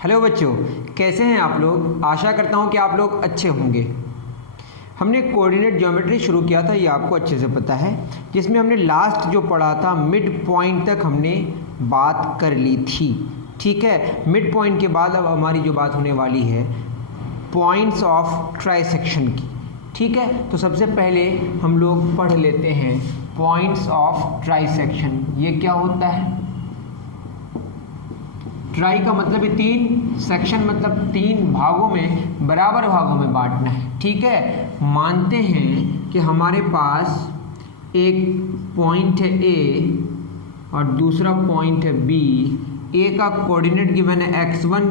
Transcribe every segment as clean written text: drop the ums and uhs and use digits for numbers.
Hello बच्चों, कैसे हैं आप लोग। आशा करता हूं कि आप लोग अच्छे होंगे। हमने कोऑर्डिनेट ज्योमेट्री शुरू किया था, ये आपको अच्छे से पता है, जिसमें हमने लास्ट जो पढ़ा था मिड पॉइंट तक हमने बात कर ली थी। ठीक है, मिड पॉइंट के बाद अब हमारी जो बात होने वाली है पॉइंट्स ऑफ ट्राइसेक्शन की। ठीक है, तो सबसे पहले हम लोग पढ़ लेते हैं पॉइंट्स ऑफ ट्राइसेक्शन। ये क्या होता है? ट्राई का मतलब है तीन, सेक्शन मतलब तीन भागों में, बराबर भागों में बांटना है। ठीक है, मानते हैं कि हमारे पास एक पॉइंट है ए और दूसरा पॉइंट है बी। ए का कोऑर्डिनेट गिवन है x1,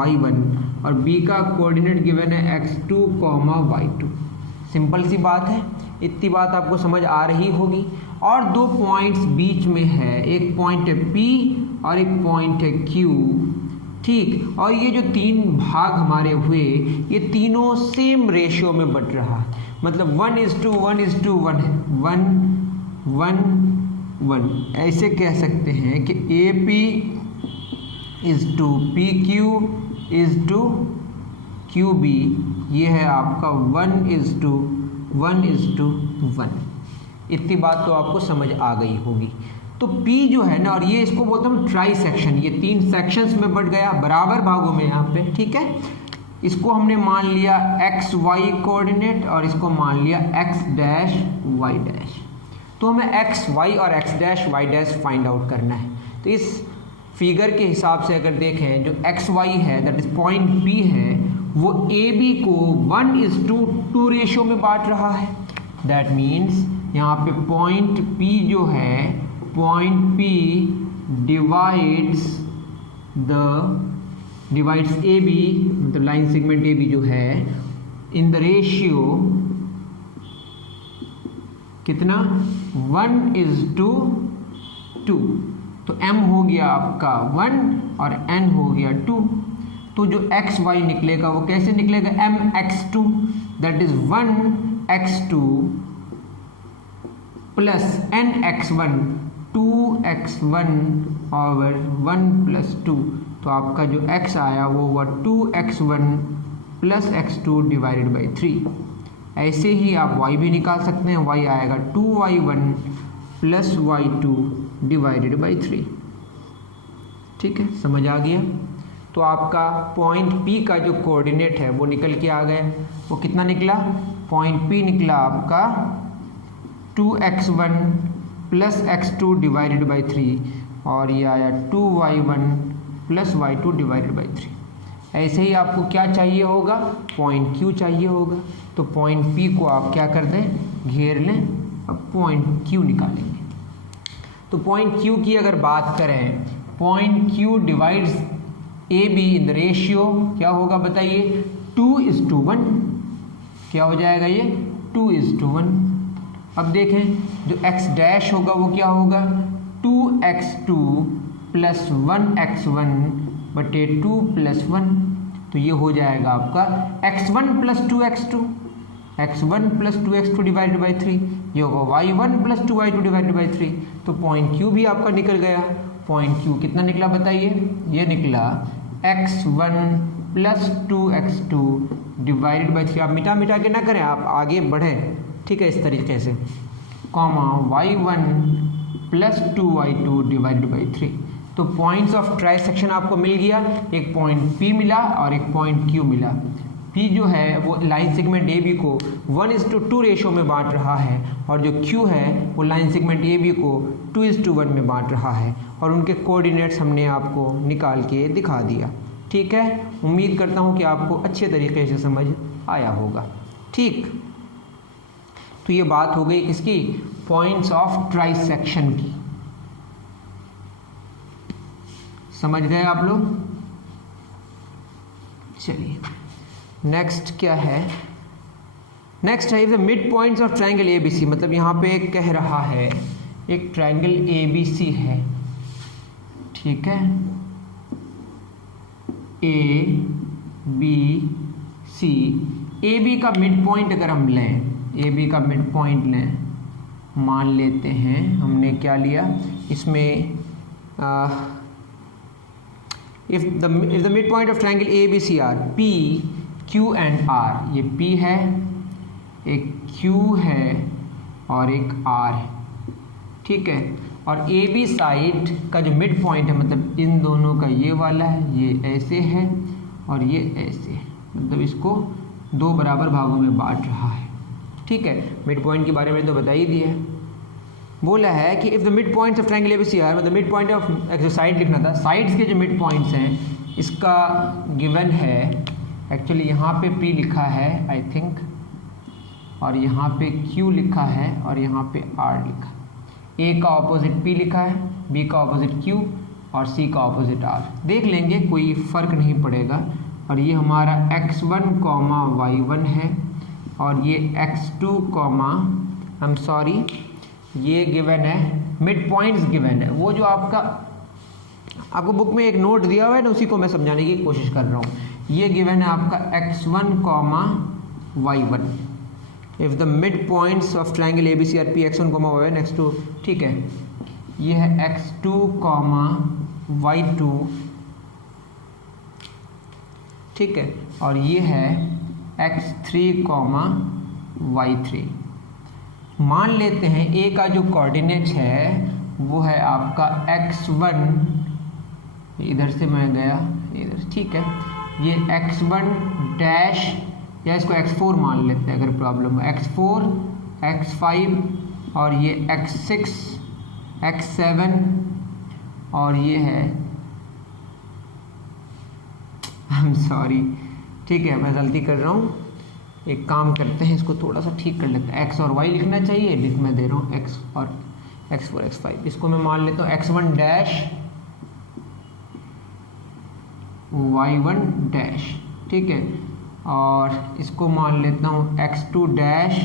y1 और बी का कोऑर्डिनेट गिवन है x2, y2। सिंपल सी बात है, इतनी बात आपको समझ आ रही होगी। और दो पॉइंट्स बीच में है, एक पॉइंट है P और एक पॉइंट है Q। ठीक, और ये जो तीन भाग हमारे हुए, ये तीनों सेम रेशियो में बट रहा है, मतलब 1:1:1 है, 1:1:1। ऐसे कह सकते हैं कि AP is to PQ is to QB। ये है आपका 1:1:1। इतनी बात तो आपको समझ आ गई होगी। तो P जो है ना, और ये इसको बोलते हैं ट्राई सेक्शन, ये तीन सेक्शंस में बट गया बराबर भागों में यहाँ पे। ठीक है, इसको हमने मान लिया एक्स वाई कोऑर्डिनेट और इसको मान लिया एक्स डैश वाई डैश। तो हमें एक्स वाई और x dash y dash find out करना है। तो इस फिगर के हिसाब से अगर देखें, जो एक्स वाई है दैट इज पॉइंट P है, वो ए बी को 1:2 रेशियो में बांट रहा है। दैट मीन्स यहाँ पे पॉइंट P जो है, point P divides A B, मतलब लाइन सेगमेंट ए बी जो है, इन द रेशियो कितना, 1:2। तो m हो गया आपका 1 और n हो गया 2। तो जो एक्स वाई निकलेगा वो कैसे निकलेगा, mx2 that is 1x2 plus nx1 2x1 और 1+2। तो आपका जो x आया वो हुआ 2x1 plus x2 divided by 3। ऐसे ही आप y भी निकाल सकते हैं, y आएगा 2y1 plus y2 divided by 3। ठीक है, समझ आ गया। तो आपका पॉइंट P का जो कोऑर्डिनेट है वो निकल के आ गया। वो कितना निकला, पॉइंट P निकला आपका 2x1 plus x2 divided by 3 और ये आया 2y1 plus y2 divided by 3। ऐसे ही आपको क्या चाहिए होगा, पॉइंट Q चाहिए होगा। तो पॉइंट P को आप क्या कर दें, घेर लें। अब पॉइंट Q निकालेंगे। तो पॉइंट Q की अगर बात करें, point Q divides A be in the ratio क्या होगा बताइए, 2:1। क्या हो जाएगा ये, 2:1। अब देखें, जो x डैश होगा वो क्या होगा, 2x2 प्लस 1x1 बटे 2 प्लस 1। तो ये हो जाएगा आपका x1 plus 2x2, x1 plus 2x2 divided by 3। ये होगा y1 plus 2y2 divided by 3। तो पॉइंट Q भी आपका निकल गया। पॉइंट Q कितना निकला बताइए, ये निकला x1 plus 2x2 divided by 3। आप मिटा मिटा के ना करें, आप आगे बढ़ें। ठीक है, इस तरीके से, comma y1 plus 2y2 divided by 3। तो पॉइंट्स ऑफ ट्राइसेक्शन आपको मिल गया, एक पॉइंट P मिला और एक पॉइंट Q मिला। P जो है वो लाइन सेगमेंट AB को 1:2 रेशियो में बांट रहा है और जो Q है वो लाइन सेगमेंट AB को 2:1 में बांट रहा है। और उनके कोऑर्डिनेट्स हमने आपको निकाल के दिखा दिया। ठीक है, उम्मीद करता हूँ कि आपको अच्छे तरीके से समझ आया होगा। ठीक, तो ये बात हो गई किसकी, पॉइंट्स ऑफ ट्राइसेक्शन की। समझ गए आप लोग। चलिए नेक्स्ट क्या है, नेक्स्ट है the mid points of triangle ABC। मतलब यहाँ पे एक कह रहा है, एक ट्रायंगल ABC है। ठीक है, ABC, AB का मिड पॉइंट अगर हम लें, AB का मिड पॉइंट लें, मान लेते हैं हमने क्या लिया इसमें if the mid point of triangle A B C are P Q and R, ये पी है, एक क्यू है और एक आर है, ठीक है। और ए बी साइड का जो मिड पॉइंट है, मतलब इन दोनों का ये वाला है, ये ऐसे है और ये ऐसे है, मतलब इसको दो बराबर भागों में बांट रहा है, ठीक है। मिड पॉइंट के बारे में तो बता ही दिया है। बोला है कि if the mid points of triangle ABC are, मतलब मिड पॉइंट ऑफ जो साइड लिखना था, साइड्स के जो मिड पॉइंट्स हैं इसका गिवन है। एक्चुअली यहाँ पे P लिखा है आई थिंक, और यहाँ पे Q लिखा है और यहाँ पे R लिखा है। A का ऑपोजिट P लिखा है, B का ऑपोजिट Q और C का ऑपोजिट R। देख लेंगे, कोई फ़र्क नहीं पड़ेगा। और ये हमारा x1, y1 है और ये x2, ये गिवन है, मिड पॉइंट्स गिवन है। वो जो आपको बुक में एक नोट दिया हुआ है ना, उसी को मैं समझाने की कोशिश कर रहा हूँ। ये गिवन है आपका x1, y1। If the mid points of triangle ABC are P x1, y1, x2, ठीक है। ये है x2, y2, ठीक है, और ये है x3, y3। मान लेते हैं ए का जो कोऑर्डिनेट है वो है आपका x1, इधर से मैं गया इधर, ठीक है। ये x1 डैश, या इसको x4 मान लेते हैं अगर प्रॉब्लम है, x4, x5 और ये x6, x7 और ये है सॉरी, ठीक है, मैं गलती कर रहा हूँ। एक काम करते हैं, इसको थोड़ा सा ठीक कर लेते हैं। x और y लिखना चाहिए, लिख मैं दे रहा हूँ x और x4, x5। इसको मैं मान लेता हूँ x1 डैश, y1 डैश, ठीक है। और इसको मान लेता हूँ x2 डैश,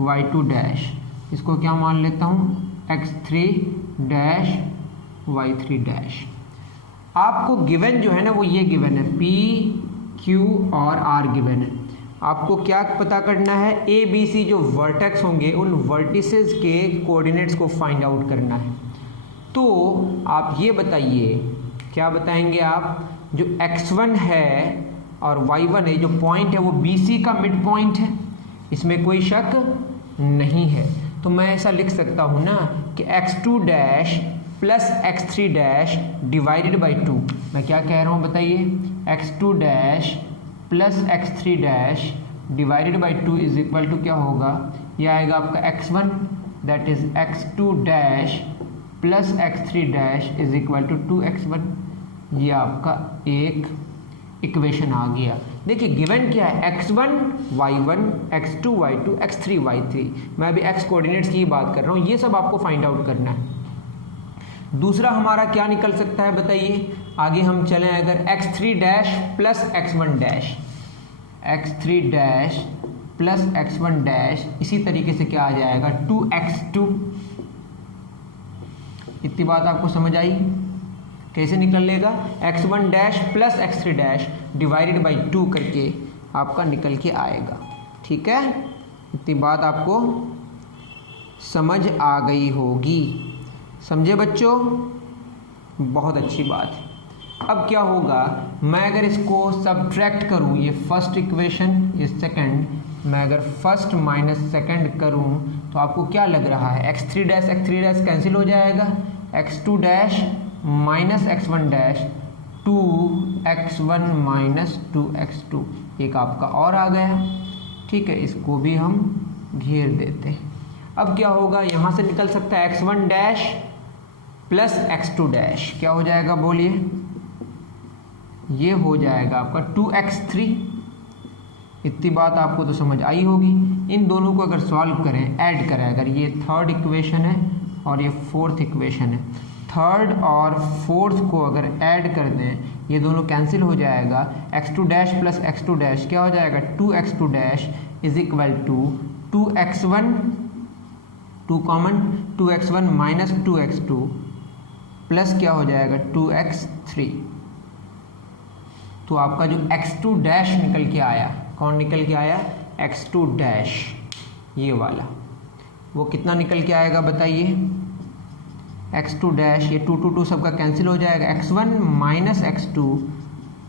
y2 डैश। इसको क्या मान लेता हूँ x3 डैश, y3 डैश। आपको गिवन जो है ना वो ये गिवन है, p, q और r गिवन है। आपको क्या पता करना है, ए बी सी जो वर्टेक्स होंगे उन वर्टिसेस के कोऑर्डिनेट्स को फाइंड आउट करना है। तो आप ये बताइए, क्या बताएंगे आप, जो x1 है और y1 है, जो पॉइंट है वो BC का मिड पॉइंट है, इसमें कोई शक नहीं है। तो मैं ऐसा लिख सकता हूँ ना कि x2 dash plus x3 dash divided by 2। मैं क्या कह रहा हूँ बताइए, x2 dash plus x3 dash divided by 2 is equal to क्या होगा, ये आएगा आपका x1 that is x2 dash plus x3 dash is equal to 2x1। ये आपका एक इक्वेशन आ गया। देखिए गिवन क्या है, x1 y1, x2 y2, x3 y3। मैं अभी x कोऑर्डिनेट्स की बात कर रहा हूँ, ये सब आपको फाइंड आउट करना है। दूसरा हमारा क्या निकल सकता है बताइए, आगे हम चलें अगर x3 dash plus x1 dash, x3 dash plus x1 dash, इसी तरीके से क्या आ जाएगा 2x2। इतनी बात आपको समझ आई, कैसे निकल लेगा, x1 dash plus x3 dash divided by 2 करके आपका निकल के आएगा, ठीक है। इतनी बात आपको समझ आ गई होगी, समझे बच्चों, बहुत अच्छी बात है। अब क्या होगा, मैं अगर इसको सब्ट्रैक्ट करूं, ये फर्स्ट इक्वेशन, ये सेकंड, मैं अगर फर्स्ट माइनस सेकंड करूं तो आपको क्या लग रहा है, x3 डैश कैंसिल हो जाएगा, x2 dash minus x1 dash 2x1 minus 2x2, एक आपका और आ गया, ठीक है। इसको भी हम घेर देते हैं। अब क्या होगा, यहाँ से निकल सकता है x1 dash plus x2 dash, क्या हो जाएगा बोलिए, ये हो जाएगा आपका 2x3। इतनी बात आपको तो समझ आई होगी। इन दोनों को अगर सॉल्व करें, ऐड करें, अगर ये थर्ड इक्वेशन है और ये फोर्थ इक्वेशन है, थर्ड और फोर्थ को अगर ऐड कर दें, ये दोनों कैंसिल हो जाएगा, x2 dash plus x2 dash क्या हो जाएगा 2x2 dash is equal to 2x1, 2 common, 2x1 minus 2x2 plus क्या हो जाएगा 2x3। तो आपका जो x2 डैश निकल के आया, कौन निकल के आया, x2 डैश, ये वाला, वो कितना निकल के आएगा बताइए, x2 डैश, ये 2 2 2 सबका कैंसिल हो जाएगा, x1 minus x2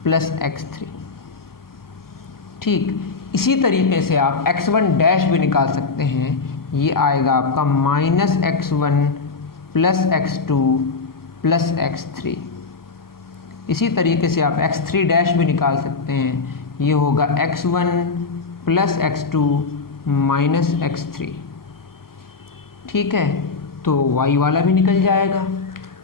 plus x3। ठीक इसी तरीके से आप x1 डैश भी निकाल सकते हैं, ये आएगा आपका minus x1 plus x2 plus x3। इसी तरीके से आप x3 डैश भी निकाल सकते हैं, ये होगा x1 plus x2 minus x3। ठीक है, तो y वाला भी निकल जाएगा।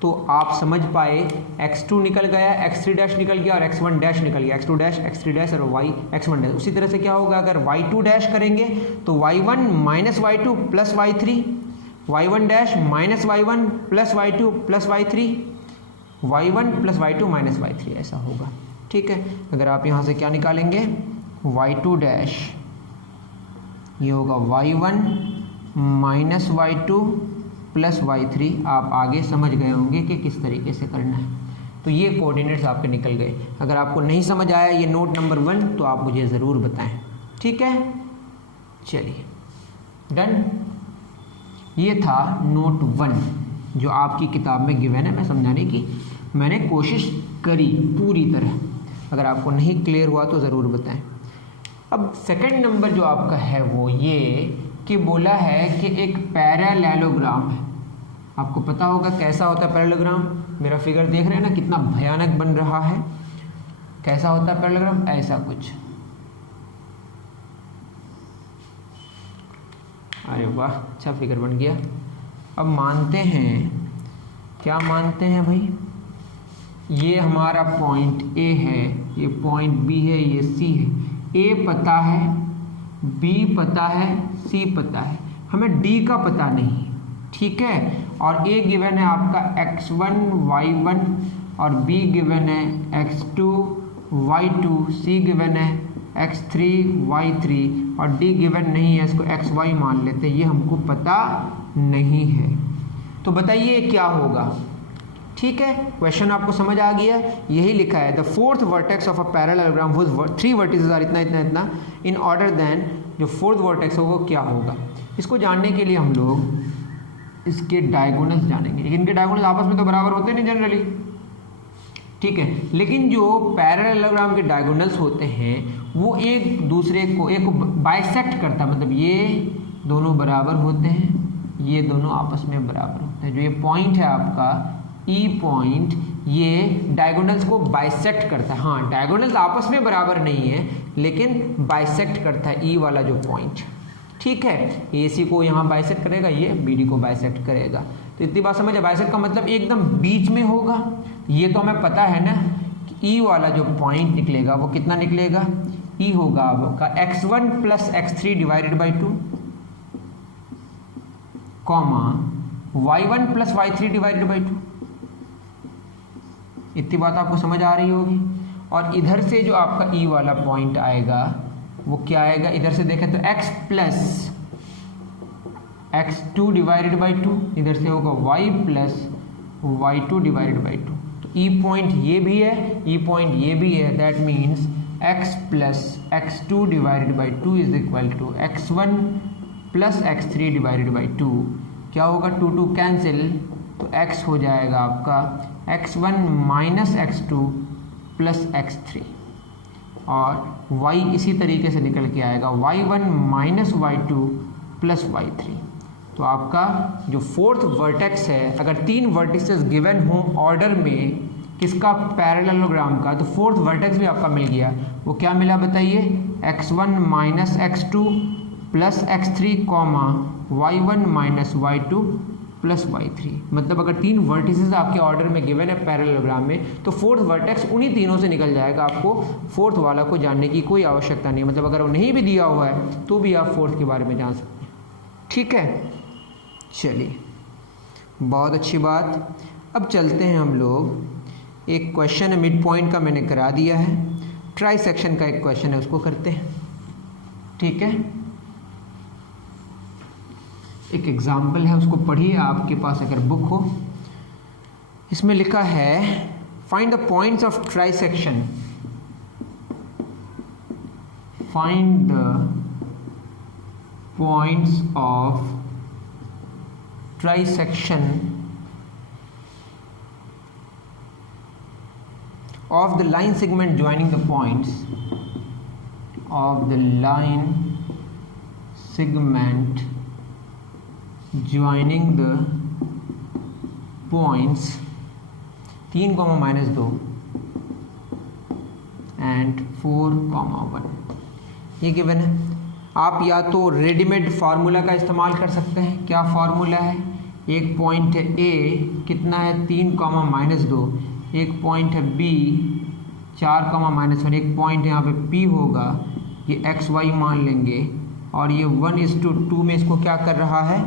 तो आप समझ पाए, x2 निकल गया, x3 डैश निकल गया और x1 डैश निकल गया, x2 डैश, x3 डैश और y x1 डैश। उसी तरह से क्या होगा, अगर y2 डैश करेंगे तो y1 minus y2 plus y3, y1 dash minus y1 plus y2 plus y3, y1 plus y2 minus y3, ऐसा होगा। ठीक है, अगर आप यहाँ से क्या निकालेंगे, y2 डैश, ये होगा y1 minus y2 plus y3। आप आगे समझ गए होंगे कि किस तरीके से करना है। तो ये कोऑर्डिनेट्स आपके निकल गए। अगर आपको नहीं समझ आया ये नोट नंबर 1 तो आप मुझे ज़रूर बताएं। ठीक है, चलिए डन। ये था नोट 1 जो आपकी किताब में गिवन है। मैं समझाने की मैंने कोशिश करी पूरी तरह। अगर आपको नहीं क्लियर हुआ तो ज़रूर बताएं। अब सेकंड नंबर जो आपका है वो ये कि बोला है कि एक पैरेललोग्राम है। आपको पता होगा कैसा होता है पैरेललोग्राम। मेरा फिगर देख रहे हैं ना कितना भयानक बन रहा है। कैसा होता है पैरेललोग्राम, ऐसा कुछ। अरे वाह, अच्छा फिगर बन गया। अब मानते हैं, क्या मानते हैं भाई, ये हमारा पॉइंट ए है, ये पॉइंट बी है, ये सी है। ए पता है, बी पता है, सी पता है, हमें डी का पता नहीं। ठीक है, और ए गिवन है आपका x1 y1 और बी गिवन है x2 y2, सी गिवन है x3 y3 और डी गिवन नहीं है, इसको xy मान लेते हैं। ये हमको पता नहीं है। तो बताइए क्या होगा। ठीक है, क्वेश्चन आपको समझ आ गया। यही लिखा है, the fourth vertex of a parallelogram whose 3 vertices are इतना इतना इतना इन ऑर्डर देन, जो फोर्थ वर्टेक्स होगा वो क्या होगा। इसको जानने के लिए हम लोग इसके डायगोनल्स जानेंगे। इनके डायगोनल्स आपस में तो बराबर होते नहीं जनरली। ठीक है, लेकिन जो पैरेललोग्राम के डायगोनल्स होते हैं वो एक दूसरे को एक बाइसेक्ट करता, मतलब ये दोनों बराबर होते हैं, ये दोनों आपस में बराबर होते हैं। जो ये पॉइंट है आपका ई पॉइंट, ये डायगोनल्स को बाइसेक्ट करता है। हाँ, डायगोनल्स आपस में बराबर नहीं है लेकिन बाइसेक्ट करता है ई वाला जो पॉइंट। ठीक है, ए सी को यहाँ बाइसेक्ट करेगा, ये बी डी को बाइसेक्ट करेगा। तो इतनी बात समझ, बाइसेक्ट का मतलब एकदम बीच में होगा। ये तो हमें पता है ना कि ई वाला जो पॉइंट निकलेगा वो कितना निकलेगा, ई होगा आपका x1 plus x3 divided by 2 comma y1 plus y3 divided by 2। इतनी बात आपको समझ आ रही होगी। और इधर से जो आपका ई वाला पॉइंट आएगा वो क्या आएगा, इधर से देखें तो x plus x2 divided by 2, इधर से होगा y plus y2 divided by 2। तो ई पॉइंट ये भी है, ई पॉइंट ये भी है, that means x plus x2 divided by 2 is equal to x1 plus x3 divided by 2। क्या होगा, 2 2 कैंसिल, तो x हो जाएगा आपका x1 minus x2 plus x3 और y इसी तरीके से निकल के आएगा y1 minus y2 plus y3। तो आपका जो फोर्थ वर्टेक्स है, अगर 3 वर्टिसेस गिवन हों ऑर्डर में किसका, पैरेललोग्राम का, तो फोर्थ वर्टेक्स भी आपका मिल गया। वो क्या मिला बताइए, x1 minus x2 plus x3 comma y1 minus y2 plus y3। मतलब अगर 3 वर्टिसेस आपके ऑर्डर में गिवन है पैरेललोग्राम में तो फोर्थ वर्टेक्स उन्हीं तीनों से निकल जाएगा। आपको फोर्थ वाला को जानने की कोई आवश्यकता नहीं है। मतलब अगर वो नहीं भी दिया हुआ है तो भी आप फोर्थ के बारे में जान सकते हैं। ठीक है, चलिए बहुत अच्छी बात। अब चलते हैं हम लोग, एक क्वेश्चन है मिड पॉइंट का मैंने करा दिया है, ट्राई सेक्शन का एक क्वेश्चन है उसको करते हैं। ठीक है, एक एग्जाम्पल है उसको पढ़िए, आपके पास अगर बुक हो। इसमें लिखा है find the points of try section, find the points of try section of the line segment joining the points, of the line segment joining the points 3, -2 and 4, 1 ये गिवन है। आप या तो रेडीमेड फार्मूला का इस्तेमाल कर सकते हैं। क्या फार्मूला है? एक पॉइंट है ए, कितना है 3, -2, एक पॉइंट है बी 4, -1, एक पॉइंट यहाँ पे पी होगा, ये एक्स वाई मान लेंगे और ये 1:2 में इसको क्या कर रहा है,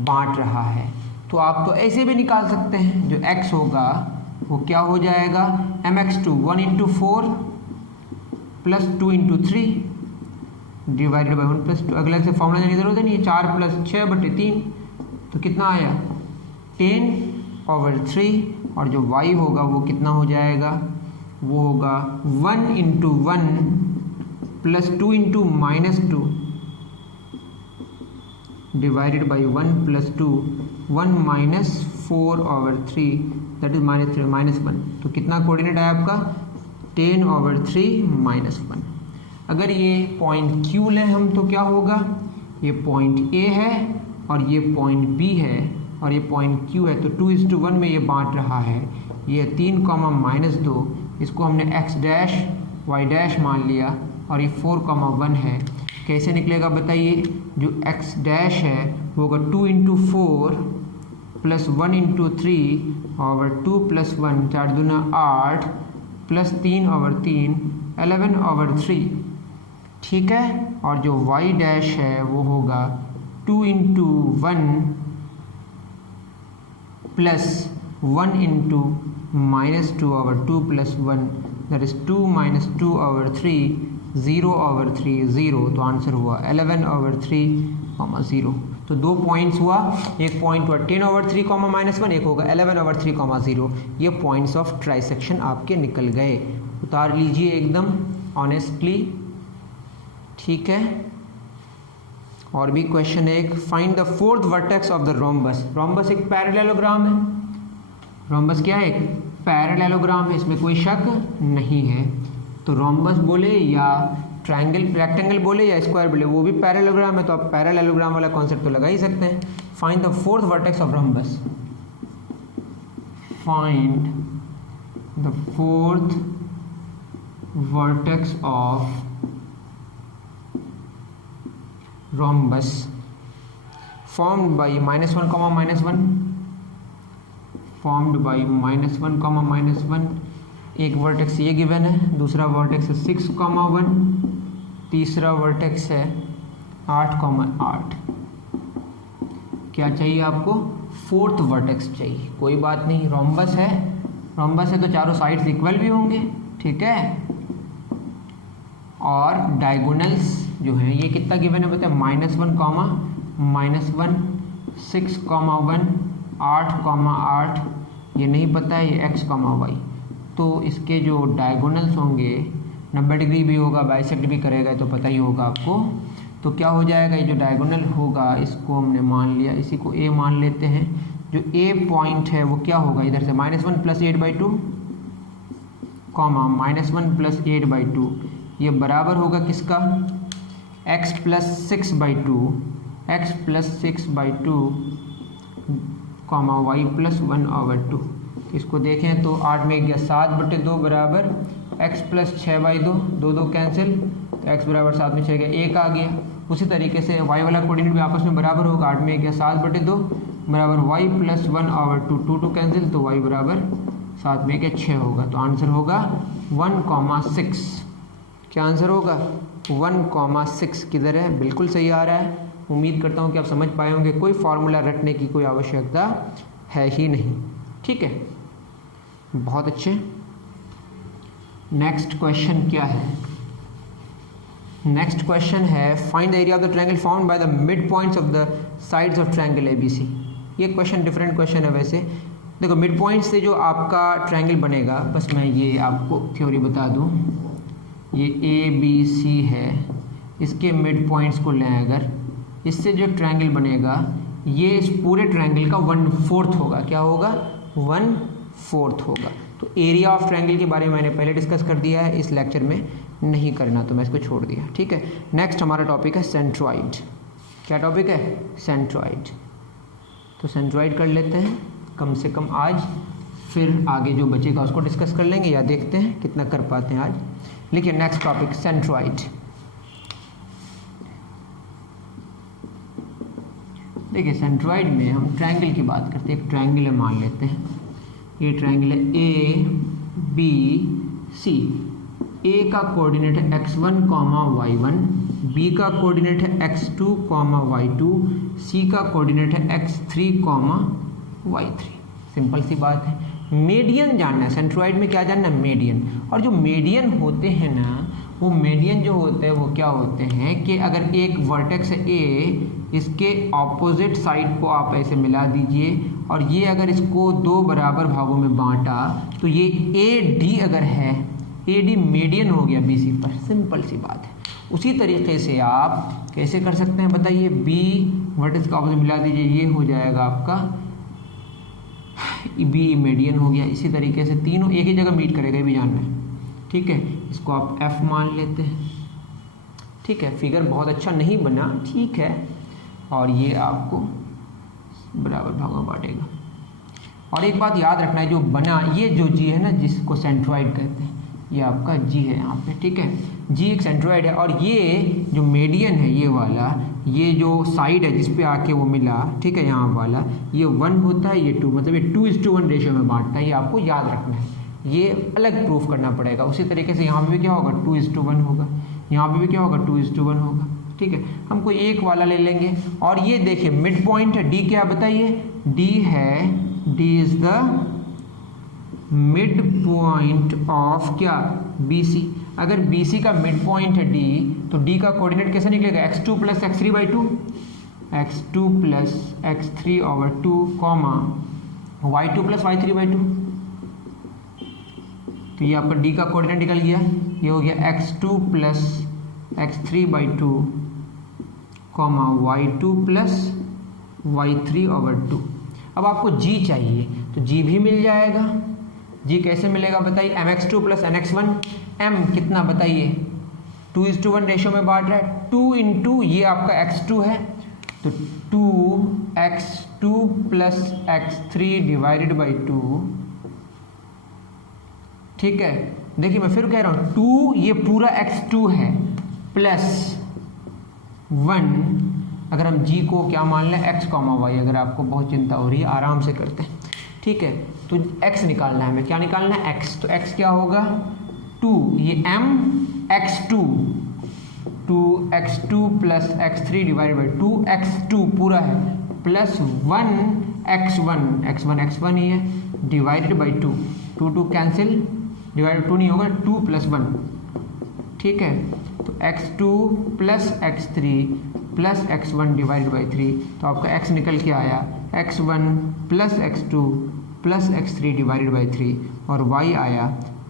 बांट रहा है। तो आप तो ऐसे भी निकाल सकते हैं, जो x होगा वो क्या हो जाएगा, mx2 1/4 प्लस 2/3 डिवाइडेड बाई 1+2। अगले से फॉर्मूला जाने की जरूरत नहीं है, 4 + 6/3 तो कितना आया 10/3 और जो y होगा वो कितना हो जाएगा, वो होगा 1/1 plus 2/-2 divided by 1+2 1 - 4/3 that is -1। तो कितना कोऑर्डिनेट है आपका 10/3 -1। अगर ये पॉइंट Q लें हम तो क्या होगा, ये पॉइंट A है और ये पॉइंट B है और ये पॉइंट Q है, तो 2:1 में ये बांट रहा है। ये 3, -2 इसको हमने x डैश y डैश मान लिया और ये 4, 1 है। कैसे निकलेगा बताइए, जो x डैश है वो होगा 2/4 प्लस 1/3 और 2 + 1 4 दूना 8 प्लस 3/3 11/3, ठीक है। और जो y डैश है वो होगा 2/1 प्लस 1/-2/2 + 1 दैट इज 2 - 2/3 0/3 0। तो आंसर हुआ 11/3, 0। तो 2 पॉइंट्स हुआ, एक पॉइंट हुआ 10/3, -1, एक होगा 11/3, 0। ये पॉइंट्स ऑफ ट्राइसेक्शन आपके निकल गए। उतार लीजिए एकदम ऑनेस्टली, ठीक है। और भी क्वेश्चन है एक, find the 4th vertex of the rhombus. Rhombus एक पैरेललोग्राम है, रोम्बस क्या है, एक पैरेललोग्राम है, इसमें कोई शक नहीं है। तो रोम्बस बोले या ट्रायंगल रेक्टेंगल बोले या स्क्वायर बोले, वो भी पैरेललोग्राम है, तो आप पैरेललोग्राम वाला कॉन्सेप्ट तो लगा ही सकते हैं। Find the 4th vertex of rhombus, find the 4th vertex of rhombus formed by -1, -1 formed by -1, -1। एक वर्टेक्स ये गिवन है, दूसरा वर्टेक्स है 6, 1, तीसरा वर्टेक्स है 8, 8। क्या चाहिए आपको, 4th वर्टेक्स चाहिए। कोई बात नहीं, रोम्बस है तो चारों साइड्स इक्वल भी होंगे, ठीक है। और डायगोनल्स जो हैं ये कितना गिवन है बताए, -1, -1 6, 1 8, 8 ये नहीं पता है, ये x, y। तो इसके जो डायगोनल्स होंगे 90 डिग्री भी होगा, बाइसेक्ट भी करेगा, तो पता ही होगा आपको। तो क्या हो जाएगा, ये जो डायगोनल होगा इसको हमने मान लिया, इसी को a मान लेते हैं। जो a पॉइंट है वो क्या होगा, इधर से -1 + 8/2 -1 + 8/2 ये बराबर होगा किसका, x + 6/2 x + 6/2 y + 1/2। इसको देखें तो 8 में गया 7/2 बराबर x + 6/2 2 2 कैंसिल, तो x बराबर 7 में 6 गया 1 आ गया। उसी तरीके से y वाला कोऑर्डिनेट भी आपस में बराबर होगा, 8 में गया 7/2 बराबर y + 1/2 2 2 कैंसिल, तो y बराबर 7 में गया 6 होगा। तो आंसर होगा 1,6। क्या आंसर होगा 1,6। किधर है, बिल्कुल सही आ रहा है। उम्मीद करता हूँ कि आप समझ पाए होंगे, कोई फार्मूला रटने की कोई आवश्यकता है ही नहीं, ठीक है, बहुत अच्छे। नेक्स्ट क्वेश्चन क्या है, नेक्स्ट क्वेश्चन है find the area of the triangle found by the mid points of the sides of triangle ABC। ये क्वेश्चन डिफरेंट क्वेश्चन है वैसे। देखो मिड पॉइंट से जो आपका ट्रायंगल बनेगा, बस मैं ये आपको थ्योरी बता दूँ, ये ABC है, इसके मिड पॉइंट्स को लें अगर, इससे जो ट्रायंगल बनेगा ये इस पूरे ट्रायंगल का 1/4 होगा। क्या होगा, 1/4 होगा। तो एरिया ऑफ ट्रायंगल के बारे में मैंने पहले डिस्कस कर दिया है, इस लेक्चर में नहीं करना तो मैं इसको छोड़ दिया। ठीक है, नेक्स्ट हमारा टॉपिक है सेंट्रॉइड। क्या टॉपिक है? सेंट्रॉइड। तो सेंट्रॉइड कर लेते हैं कम से कम आज, फिर आगे जो बचेगा उसको डिस्कस कर लेंगे या देखते हैं कितना कर पाते हैं आज। लिखिए नेक्स्ट टॉपिक सेंट्रॉइड। देखिए सेंट्रॉइड में हम ट्रायंगल की बात करते हैं। एक ट्रायंगल है, मान लेते हैं ये ट्रायंगल है ए बी सी। ए का कोऑर्डिनेट है x1, y1, बी का कोऑर्डिनेट है x2, y2, सी का कोऑर्डिनेट है x3, y3। सिंपल सी बात है। मीडियन जानना है सेंट्रॉइड में, क्या जानना है? मीडियन। और जो मीडियन होते हैं ना, वो मीडियन जो होते हैं वो क्या होते हैं कि अगर एक वर्टेक्स है ए, इसके ऑपोजिट साइड को आप ऐसे मिला दीजिए और ये अगर इसको दो बराबर भागों में बांटा तो ये ए डी अगर है, ए डी मीडियन हो गया बी सी पर। सिंपल सी बात है। उसी तरीके से आप कैसे कर सकते हैं बताइए? बी वर्टेक्स का ऑपोजिट मिला दीजिए, ये हो जाएगा आपका बी मीडियन हो गया। इसी तरीके से तीनों एक ही जगह मीट करेगा, ये भी जानना है। ठीक है, इसको आप एफ मान लेते हैं। ठीक है, फिगर बहुत अच्छा नहीं बना, ठीक है, और ये आपको बराबर भागों में बांटेगा। और एक बात याद रखना है, जो बना ये जो जी है ना, जिसको सेंट्रॉइड कहते हैं, ये आपका जी है यहाँ पे। ठीक है, जी एक सेंट्रॉइड है। और ये जो मीडियन है ये वाला, ये जो साइड है जिस पे आके वो मिला, ठीक है, यहाँ वाला ये 1 होता है, ये 2, मतलब ये 2:1 रेशियो में बांटता है। ये आपको याद रखना है, ये अलग प्रूफ करना पड़ेगा। उसी तरीके से यहाँ पे भी क्या होगा? 2:1 होगा। यहाँ पे भी क्या होगा? 2:1 होगा। ठीक है, हम कोई एक वाला ले लेंगे। और ये देखिए मिड पॉइंट है डी, क्या बताइए? डी है, D is the mid point of क्या? B C. अगर बी सी का मिड पॉइंट है डी, तो डी का कोऑर्डिनेट कैसे निकलेगा? x2 + x3/2, x2 + x3/2, y2 + y3/2। तो ये आपका डी का कोऑर्डिनेट निकल गया, ये हो गया x2 + x3/2, y2 + y3/2। अब आपको g चाहिए तो g भी मिल जाएगा। g कैसे मिलेगा बताइए? mx2 + nx1। m कितना बताइए? 2:1 रेशियो में बांट रहा है। 2 इंटू ये आपका x2 है, तो 2x2 + x3/2। ठीक है, देखिए मैं फिर कह रहा हूँ, 2 ये पूरा x2 है प्लस 1। अगर हम g को क्या मान लें? x, y। अगर आपको बहुत चिंता हो रही है, आराम से करते हैं। ठीक है, तो x निकालना है हमें। क्या निकालना है? x। तो x क्या होगा? 2, ये m x2, 2x2 + x3/2, x2 पूरा है प्लस 1x1 ही है डिवाइडेड बाई 2, 2 कैंसिल, डिवाइडेड 2 नहीं होगा, 2 + 1। ठीक है, तो x2 + x3 + x1 divided by 3, तो आपका x निकल के आया x1 + x2 + x3 divided by 3, और y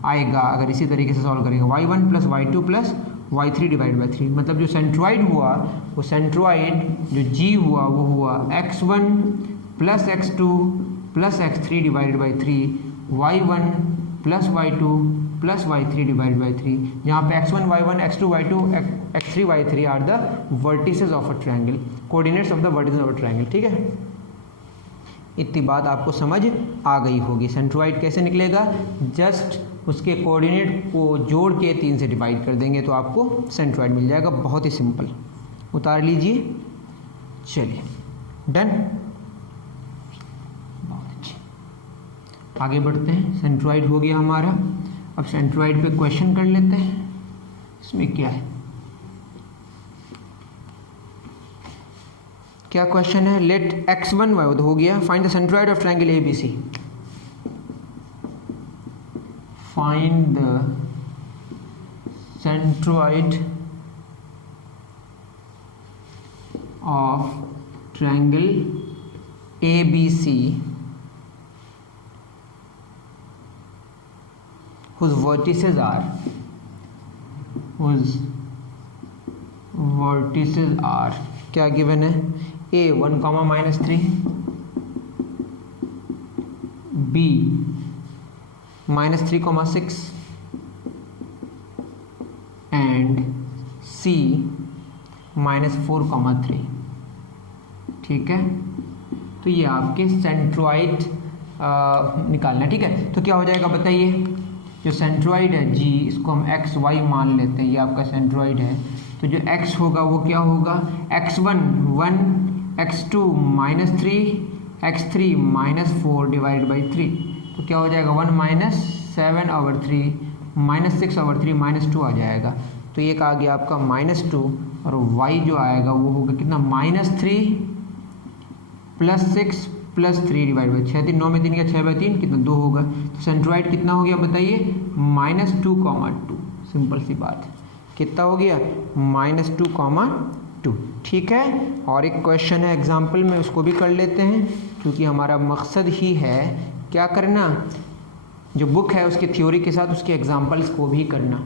आएगा अगर इसी तरीके से सॉल्व करेंगे y1 + y2 + y3 divided by 3। मतलब जो सेंट्रॉइड हुआ, वो सेंट्रॉइड जो g हुआ वो हुआ x1 + x2 + x3 divided by 3, y1 + y2 + y3 divided by 3, जहाँ पे x1 y1 x2 y2 x3 y3 are the vertices of a triangle, coordinates of the vertices of a triangle. ठीक है, इतनी बात आपको समझ आ गई होगी। सेंट्रॉइड कैसे निकलेगा? जस्ट उसके कोऑर्डिनेट को जोड़ के 3 से डिवाइड कर देंगे तो आपको सेंट्रॉइड मिल जाएगा। बहुत ही सिंपल, उतार लीजिए। चलिए डन, बहुत अच्छे, आगे बढ़ते हैं। सेंट्रॉइड हो गया हमारा। अब सेंट्रॉइड पे क्वेश्चन कर लेते हैं। इसमें क्या है, क्या क्वेश्चन है? लेट x1 y हो गया। Find the centroid of triangle ABC। Find the centroid of triangle ABC whose vertices are क्या गिवन है? A 1, -3, B -3,6 and C -4,3। ठीक है, तो ये आपके सेंट्रॉइड निकालना। ठीक है, तो क्या हो जाएगा बताइए, जो सेंट्रॉइड है G, इसको हम XY मान लेते हैं, ये आपका सेंट्रॉइड है। तो जो X होगा वो क्या होगा, x1 1, x2 -3, x3 -4 divide by 3। तो क्या हो जाएगा 1 -7/3 -6/3 -2 आ जाएगा। तो एक आ गया आपका -2 और y जो आएगा वो होगा कितना, -3 + 6 + 3 डिवाइड बाई 6, 3 9 में 3 का 6/3 कितना 2 होगा। तो सेंट्रॉइड कितना हो गया बताइए, -2,2। सिंपल सी बात, कितना हो गया, -2,2। ठीक है, और एक क्वेश्चन है एग्जाम्पल में, उसको भी कर लेते हैं, क्योंकि हमारा मकसद ही है क्या करना, जो बुक है उसकी थ्योरी के साथ उसके एग्जाम्पल्स को भी करना।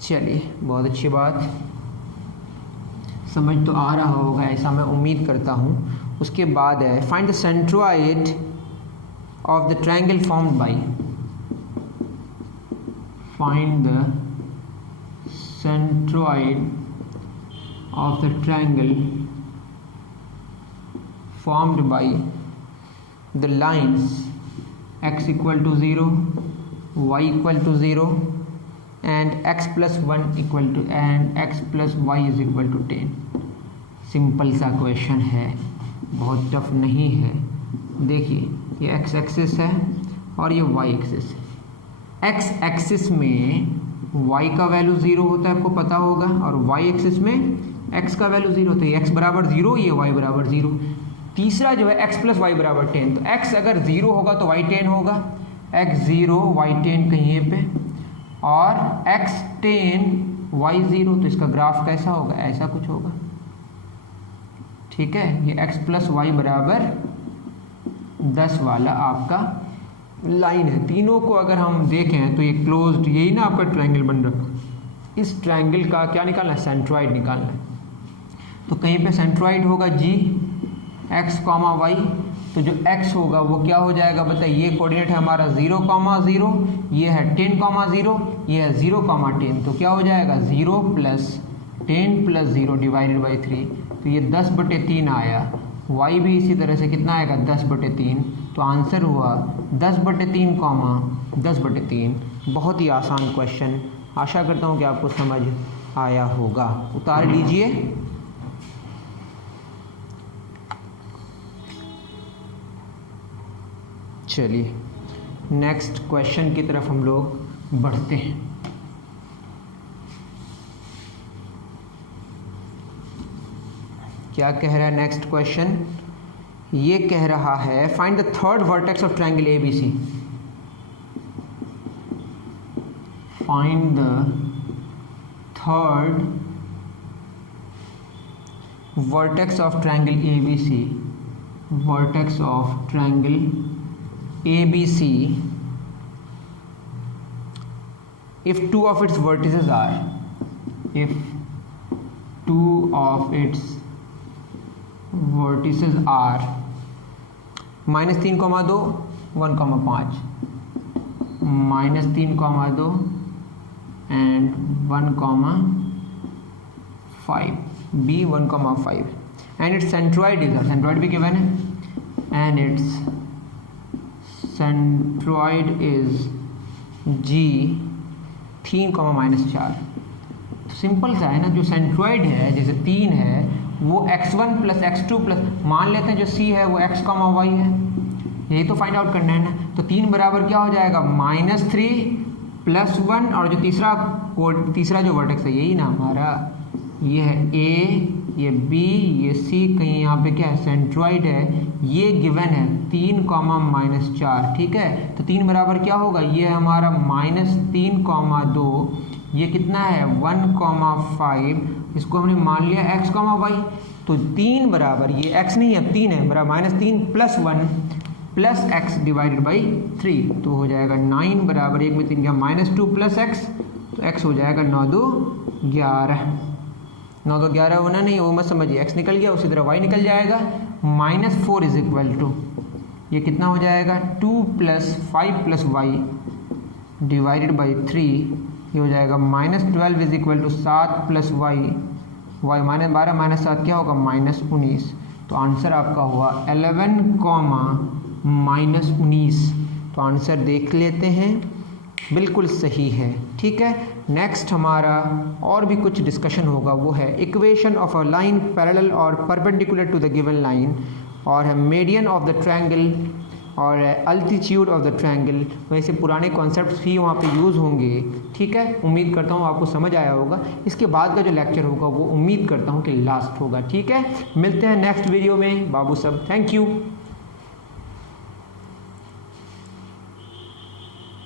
चलिए, बहुत अच्छी बात, समझ तो आ रहा होगा ऐसा मैं उम्मीद करता हूँ। उसके बाद है find the centroid of the triangle formed by, find the centroid of the triangle formed by the lines x = 0, y = 0 and x + 1 and x + y = 10। Simple सा क्वेश्चन है, बहुत टफ नहीं है। देखिए, ये x एक्सिस है और ये y एक्सिस है। x एक्सिस में y का वैल्यू 0 होता है, आपको पता होगा, और y एक्सिस में x का वैल्यू 0 होता है। ये x = 0, ये y = 0। तीसरा जो है x + y = 10, तो x अगर 0 होगा तो y 10 होगा, x 0 y 10 कहीं पे, और x 10 y 0, तो इसका ग्राफ कैसा होगा, ऐसा कुछ होगा। ठीक है, ये x + y = 10 वाला आपका लाइन है। तीनों को अगर हम देखें तो ये क्लोज्ड, यही ना आपका ट्रायंगल बन रहा है। इस ट्रायंगल का क्या निकालना है, सेंट्रॉइड निकालना है। तो कहीं पे सेंट्रॉइड होगा G x, y, तो जो x होगा वो क्या हो जाएगा बताइए, ये कोऑर्डिनेट है हमारा 0,0, ये है 10,0, ये है 0,10, तो क्या हो जाएगा 0 + 10 + 0 डिवाइडेड बाई 3, तो ये 10/3 आया। y भी इसी तरह से कितना आएगा, 10/3, तो आंसर हुआ 10/3, 10/3। बहुत ही आसान क्वेश्चन, आशा करता हूँ कि आपको समझ आया होगा। उतार लीजिए। चलिए नेक्स्ट क्वेश्चन की तरफ हम लोग बढ़ते हैं। क्या कह रहा है नेक्स्ट क्वेश्चन, ये कह रहा है find the third vertex of triangle ABC। Find the third vertex of triangle ABC, vertex of triangle ABC if two of its vertices are, if two of its vertices are -3,2 1,5 -3,2 and 1,5 B 1,5 and its centroid is, centroid भी given है, and its centroid is G 3,-4। Simple सा है ना, जो centroid है जैसे 3 है वो x1 + x2 + मान लेते हैं जो C है वो x, y है, यही तो फाइंड आउट करना है ना। तो 3 बराबर क्या हो जाएगा -3 + 1, और जो तीसरा जो वर्टेक्स है यही ना हमारा, ये है A, ये B, ये C, कहीं यहाँ पे क्या है सेंट्रॉइड है, ये गिवन है 3, -4। ठीक है, तो 3 बराबर क्या होगा, ये है हमारा -3,2, ये कितना है 1,5, इसको हमने मान लिया x, y, तो 3 बराबर, ये x नहीं है 3 है, बराबर -3 + 1 + x डिवाइडेड बाई 3, तो हो जाएगा 9 बराबर 1 में 3 का -2 + x, तो x हो जाएगा 9, 2, 11। 9, 2, 11 होना नहीं, वो मत समझिए, x निकल गया, उसी तरह y निकल जाएगा। -4 = ये कितना हो जाएगा 2 + 5 + y डिवाइडेड बाई 3, ये हो जाएगा -12 = 7 + y, y -12 - 7 क्या होगा -19। तो आंसर आपका हुआ 11, -19। तो आंसर देख लेते हैं, बिल्कुल सही है। ठीक है, नेक्स्ट हमारा और भी कुछ डिस्कशन होगा, वो है equation of a line parallel और perpendicular to the given line, और है मीडियन ऑफ द ट्रायंगल और अल्टीट्यूड ऑफ द ट्रायंगल। वैसे पुराने कॉन्सेप्ट्स भी वहाँ पे यूज़ होंगे। ठीक है, उम्मीद करता हूँ आपको समझ आया होगा। इसके बाद का जो लेक्चर होगा वो उम्मीद करता हूँ कि लास्ट होगा। ठीक है, मिलते हैं नेक्स्ट वीडियो में बाबू सब, थैंक यू।